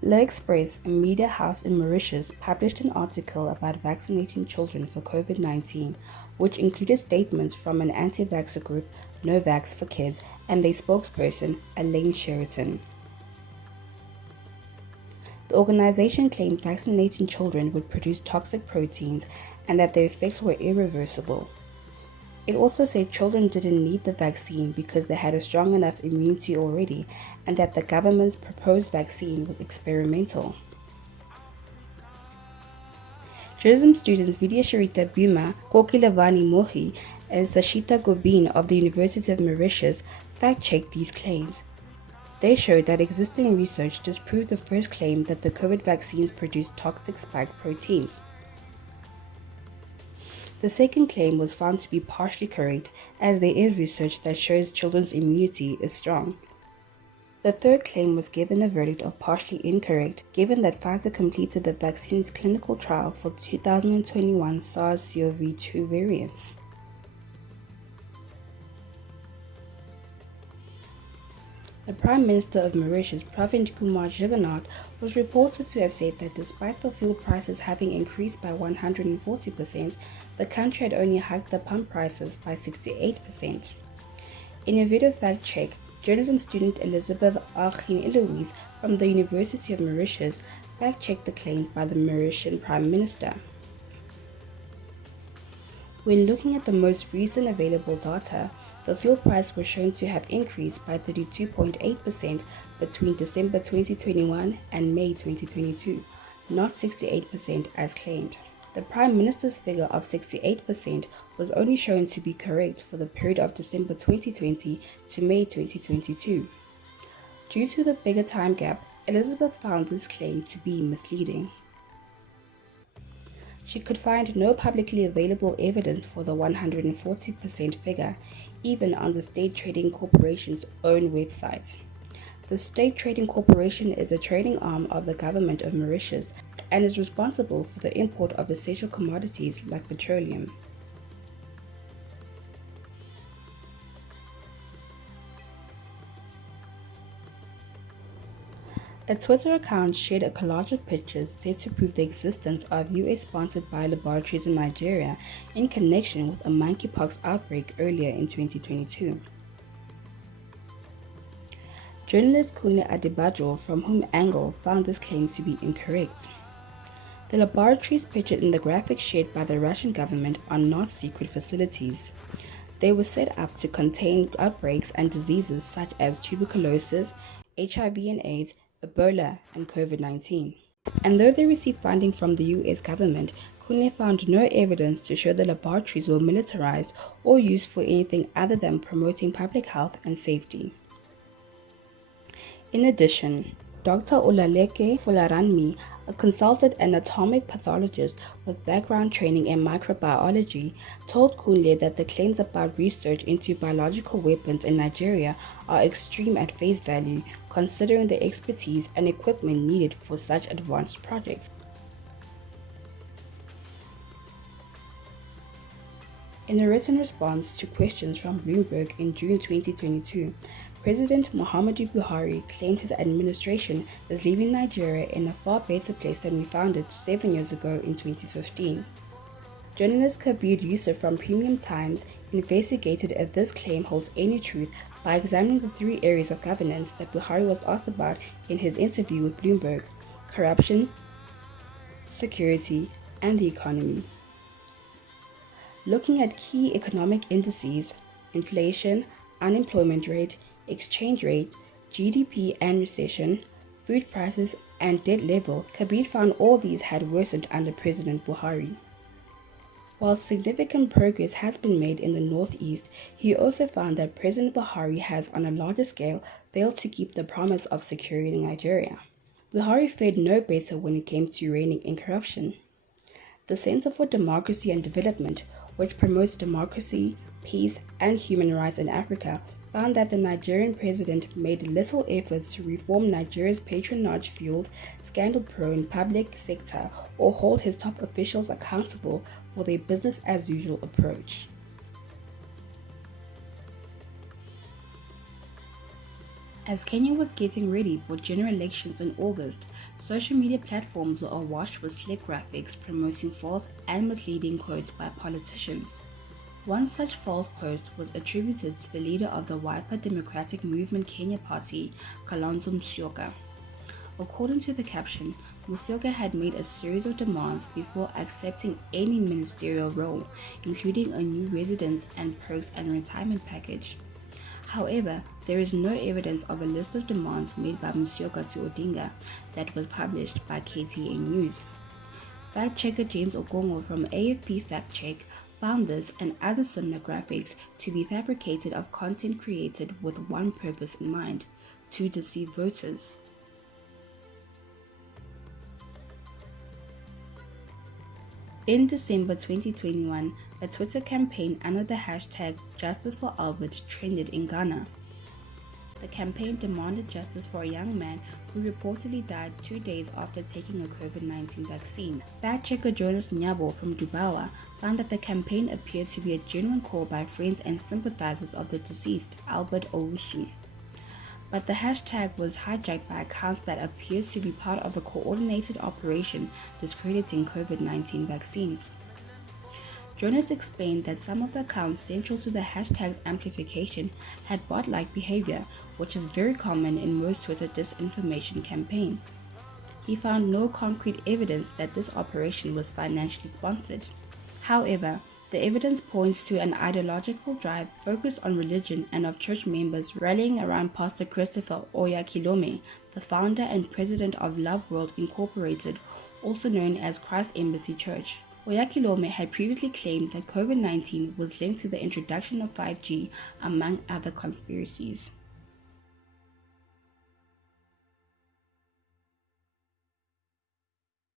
Le Express, a media house in Mauritius, published an article about vaccinating children for COVID-19, which included statements from an anti-vaxxer group, No Vax for Kids, and their spokesperson, Elaine Sheraton. The organization claimed vaccinating children would produce toxic proteins and that their effects were irreversible. It also said children didn't need the vaccine because they had a strong enough immunity already and that the government's proposed vaccine was experimental. Journalism students Vidya Sharita Buma, Kokilevani Mohi, and Sashita Gobin of the University of Mauritius fact-checked these claims. They showed that existing research disproved the first claim that the COVID vaccines produce toxic spike proteins. The second claim was found to be partially correct, as there is research that shows children's immunity is strong. The third claim was given a verdict of partially incorrect, given that Pfizer completed the vaccine's clinical trial for 2021 SARS-CoV-2 variants. The Prime Minister of Mauritius, Pravind Kumar Jugnauth, was reported to have said that despite the fuel prices having increased by 140%, the country had only hiked the pump prices by 68%. In a video fact check, journalism student Elizabeth Arkin Eloise from the University of Mauritius fact-checked the claims by the Mauritian Prime Minister. When looking at the most recent available data, the fuel price was shown to have increased by 32.8% between December 2021 and May 2022, not 68% as claimed. The Prime Minister's figure of 68% was only shown to be correct for the period of December 2020 to May 2022. Due to the bigger time gap, Elizabeth found this claim to be misleading. She could find no publicly available evidence for the 140% figure, even on the State Trading Corporation's own website. The State Trading Corporation is a trading arm of the government of Mauritius and is responsible for the import of essential commodities like petroleum. A Twitter account shared a collage of pictures said to prove the existence of US-sponsored biolaboratories in Nigeria in connection with a monkeypox outbreak earlier in 2022. Journalist Kunle Adebajo from Whom Angle found this claim to be incorrect. The laboratories pictured in the graphic shared by the Russian government are not secret facilities. They were set up to contain outbreaks and diseases such as tuberculosis, HIV and AIDS, Ebola, and COVID-19. And though they received funding from the US government, Kunle found no evidence to show the laboratories were militarized or used for anything other than promoting public health and safety. In addition, Dr. Olaleke Folaranmi, a consultant anatomic pathologist with background training in microbiology, told Kunle that the claims about research into biological weapons in Nigeria are extreme at face value, considering the expertise and equipment needed for such advanced projects. In a written response to questions from Bloomberg in June 2022, President Muhammadu Buhari claimed his administration is leaving Nigeria in a far better place than we found it 7 years ago in 2015. Journalist Kabir Yusuf from Premium Times investigated if this claim holds any truth by examining the 3 areas of governance that Buhari was asked about in his interview with Bloomberg: corruption, security, and the economy. Looking at key economic indices, inflation, unemployment rate, exchange rate, GDP and recession, food prices, and debt level, Kabir found all these had worsened under President Buhari. While significant progress has been made in the Northeast, he also found that President Buhari has, on a larger scale, failed to keep the promise of securing Nigeria. Buhari fared no better when it came to reigning in corruption. The Center for Democracy and Development, which promotes democracy, peace, and human rights in Africa, found that the Nigerian president made little efforts to reform Nigeria's patronage-fueled, scandal-prone public sector or hold his top officials accountable for their business-as-usual approach. As Kenya was getting ready for general elections in August, social media platforms were awash with slick graphics promoting false and misleading quotes by politicians. One such false post was attributed to the leader of the Wiper Democratic Movement Kenya Party, Kalonzo Musyoka. According to the caption, Musyoka had made a series of demands before accepting any ministerial role, including a new residence and perks and retirement package. However, there is no evidence of a list of demands made by Musyoka to Odinga that was published by KTN News. Fact-checker James Ogongo from AFP Fact Check found this and other similar graphics to be fabricated of content created with one purpose in mind: to deceive voters. In December 2021, a Twitter campaign under the hashtag Justice for Albert trended in Ghana. The campaign demanded justice for a young man who reportedly died 2 days after taking a COVID-19 vaccine. Fact-checker Jonas Nyabo from Dubawa found that the campaign appeared to be a genuine call by friends and sympathizers of the deceased, Albert Owusu. But the hashtag was hijacked by accounts that appeared to be part of a coordinated operation discrediting COVID-19 vaccines. Jonas explained that some of the accounts central to the hashtag's amplification had bot-like behavior, which is very common in most Twitter disinformation campaigns. He found no concrete evidence that this operation was financially sponsored. However, the evidence points to an ideological drive focused on religion and of church members rallying around Pastor Christopher Oyakhilome, the founder and president of Love World Incorporated, also known as Christ Embassy Church. Oyakhilome had previously claimed that COVID-19 was linked to the introduction of 5G, among other conspiracies.